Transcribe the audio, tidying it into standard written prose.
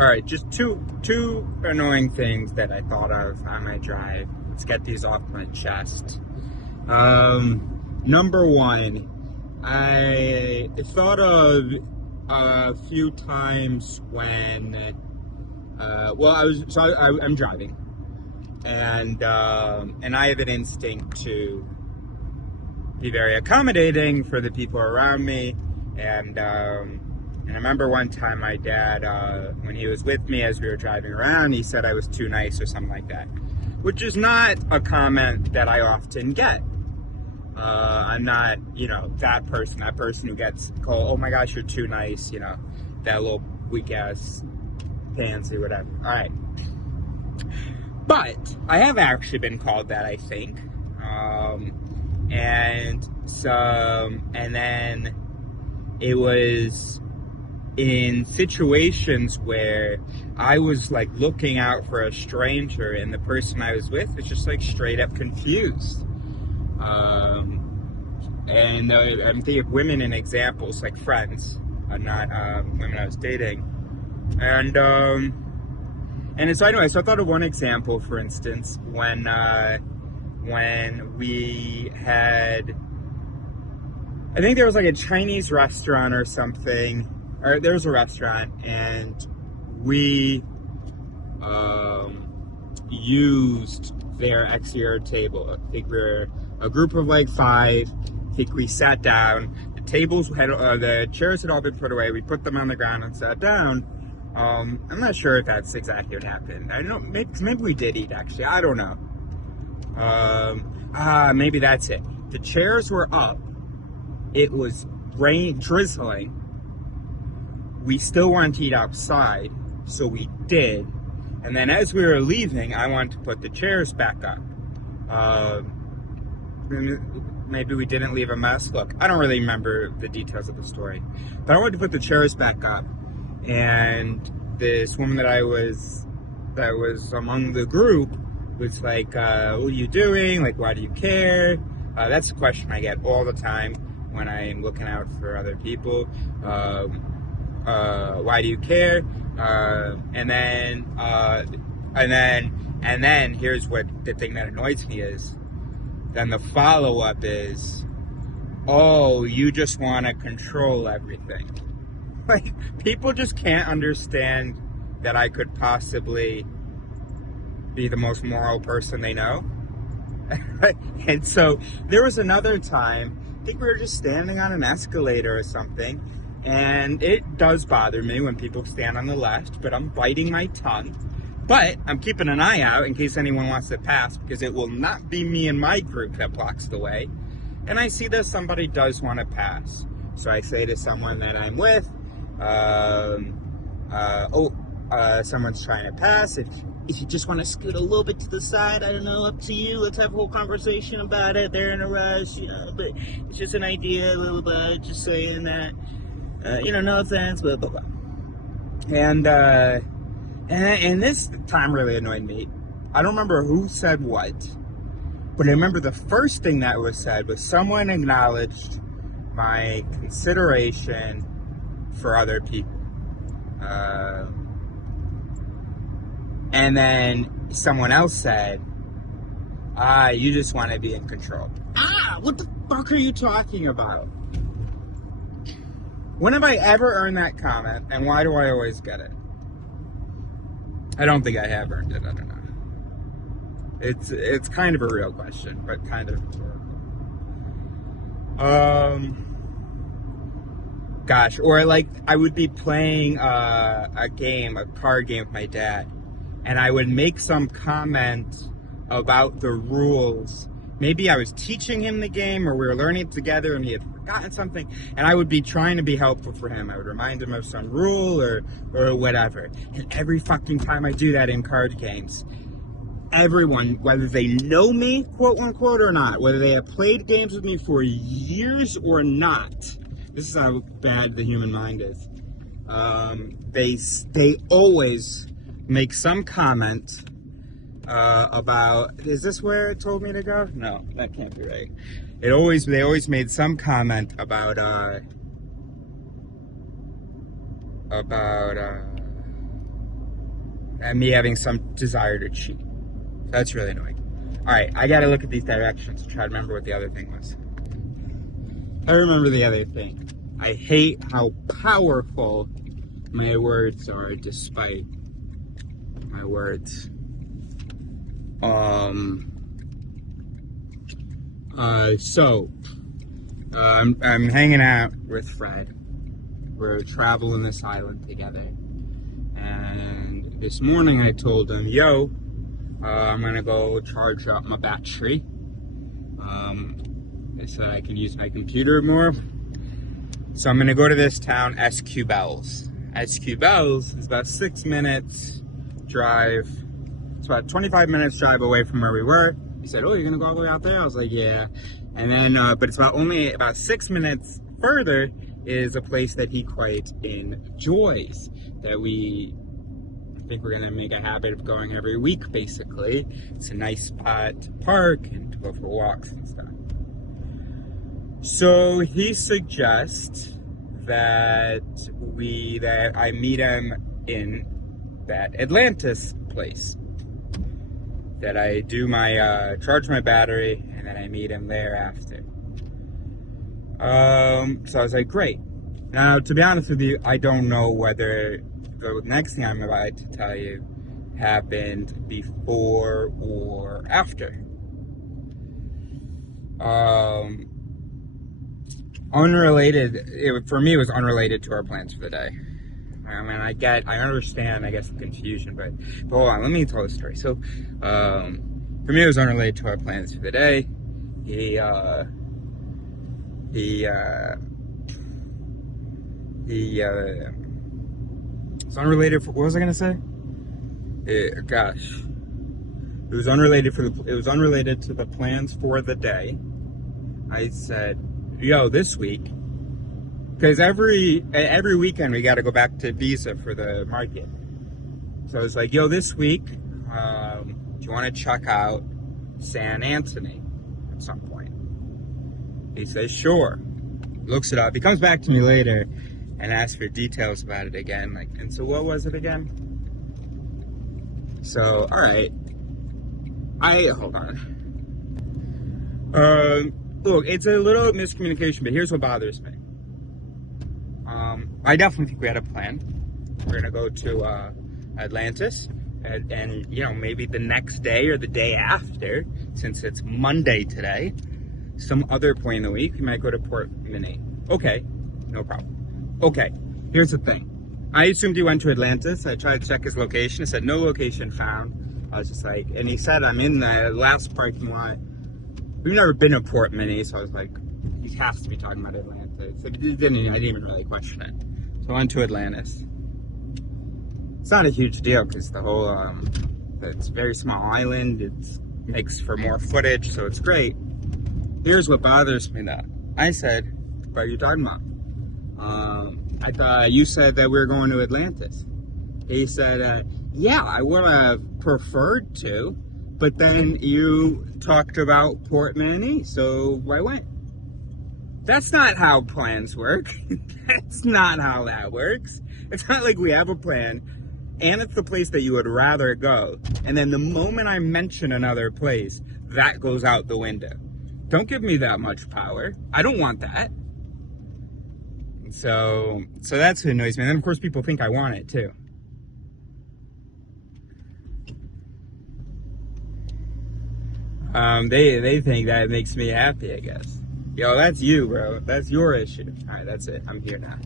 Alright, just two annoying things that I thought of on my drive. Let's get these off my chest. Number one, I thought of a few times when, I'm driving, and I have an instinct to be very accommodating for the people around me, and I remember one time my dad, when he was with me as we were driving around, he said I was too nice or something like that, which is not a comment that I often get. I'm not, that person who gets called, oh my gosh, you're too nice, that little weak-ass pansy, whatever. All right. But I have actually been called that, I think. And then it was in situations where I was like looking out for a stranger and the person I was with was just like straight up confused. And I'm thinking of women in examples, like friends, not women I was dating. And so anyway, so I thought of one example, for instance, when we had, I think there was like a Chinese restaurant or something, or there was a restaurant, and we used their exterior table. I think we were a group of like 5. I think we sat down. The the chairs had all been put away. We put them on the ground and sat down. I'm not sure if that's exactly what happened. I don't know. Maybe we did eat, actually. I don't know. Maybe that's it. The chairs were up. It was drizzling. We still wanted to eat outside, so we did. And then as we were leaving, I wanted to put the chairs back up. Maybe we didn't leave a mess. Look, I don't really remember the details of the story. But I wanted to put the chairs back up. And this woman that was among the group was like, what are you doing? Like, why do you care? That's a question I get all the time when I'm looking out for other people. Why do you care? And then here's what the thing that annoys me is, then the follow-up is, oh, you just want to control everything. Like, people just can't understand that I could possibly be the most moral person they know. And so there was another time, I think we were just standing on an escalator or something, and it does bother me when people stand on the left, but I'm biting my tongue. But I'm keeping an eye out in case anyone wants to pass, because it will not be me and my group that blocks the way. And I see that somebody does want to pass. So I say to someone that I'm with, someone's trying to pass. If you just want to scoot a little bit to the side, I don't know, up to you. Let's have a whole conversation about it. They're in a rush, but it's just an idea, a little bit, just saying that, no offense, blah, blah, blah. And this time really annoyed me. I don't remember who said what, but I remember the first thing that was said was someone acknowledged my consideration for other people. And then someone else said, you just want to be in control. What the fuck are you talking about? When have I ever earned that comment, and why do I always get it? I don't think I have earned it, I don't know. It's kind of a real question, but kind of rhetorical. Gosh, or like I would be playing a card game with my dad, and I would make some comment about the rules. Maybe I was teaching him the game, or we were learning it together, and he had forgotten something, and I would be trying to be helpful for him. I would remind him of some rule or whatever. And every fucking time I do that in card games, everyone, whether they know me, quote unquote, or not, whether they have played games with me for years or not, this is how bad the human mind is. They always make some comment about, is this where it told me to go? No, that can't be right. They always made some comment about and me having some desire to cheat. That's really annoying. All right, I gotta look at these directions to try to remember what the other thing was. I remember the other thing. I hate how powerful my words are despite my words. I'm hanging out with Fred. We're traveling this island together. And this morning I told him, yo, I'm gonna go charge up my battery. I said I can use my computer more. So I'm gonna go to this town, SQ Bells. SQ Bells is about 6 minutes drive. It's about 25 minutes drive away from where we were. He said, oh, you're gonna go all the way out there? I was like, yeah. And then, but it's only about 6 minutes further is a place that he quite enjoys, that I think we're gonna make a habit of going every week, basically. It's a nice spot to park and to go for walks and stuff. So he suggests that I meet him in that Atlantis place. That I do my, charge my battery, and then I meet him there after. So I was like, great. Now, to be honest with you, I don't know whether the next thing I'm about to tell you happened before or after. Unrelated, for me, it was unrelated to our plans for the day. I mean, I understand, I guess, the confusion, but hold on, let me tell the story. So, for me, it was unrelated to our plans for the day. It's unrelated for, what was I gonna say? It was unrelated to the plans for the day. I said, yo, this week, because every weekend we got to go back to Visa for the market. So I was like, yo, this week, do you want to check out San Antonio at some point? He says, sure. Looks it up. He comes back to me later and asks for details about it again. Like, and so what was it again? So, all right. Hold on. Look, it's a little miscommunication, but here's what bothers me. I definitely think we had a plan. We're gonna go to Atlantis, and you know, maybe the next day or the day after, since it's Monday today, some other point in the week, we might go to Port Mini. Okay, no problem. Okay, here's the thing. I assumed he went to Atlantis. I tried to check his location. It said no location found. I was just like, and he said I'm in the last parking lot. We've never been to Port Mini, so I was like, he has to be talking about Atlantis. I didn't even really question it. So I went to Atlantis. It's not a huge deal because the whole, it's a very small island. It makes for more footage, so it's great. Here's what bothers me though. I said, what are you talking about? I thought you said that we were going to Atlantis. He said, yeah, I would have preferred to, but then you talked about Port Manny, so I went. That's not how plans work. That's not how that works. It's not like we have a plan, and it's the place that you would rather go, and then the moment I mention another place, that goes out the window. Don't give me that much power. I don't want that. So that's what annoys me. And then of course people think I want it too. They think that makes me happy, I guess. Yo, that's you, bro. That's your issue. Alright, that's it. I'm here now.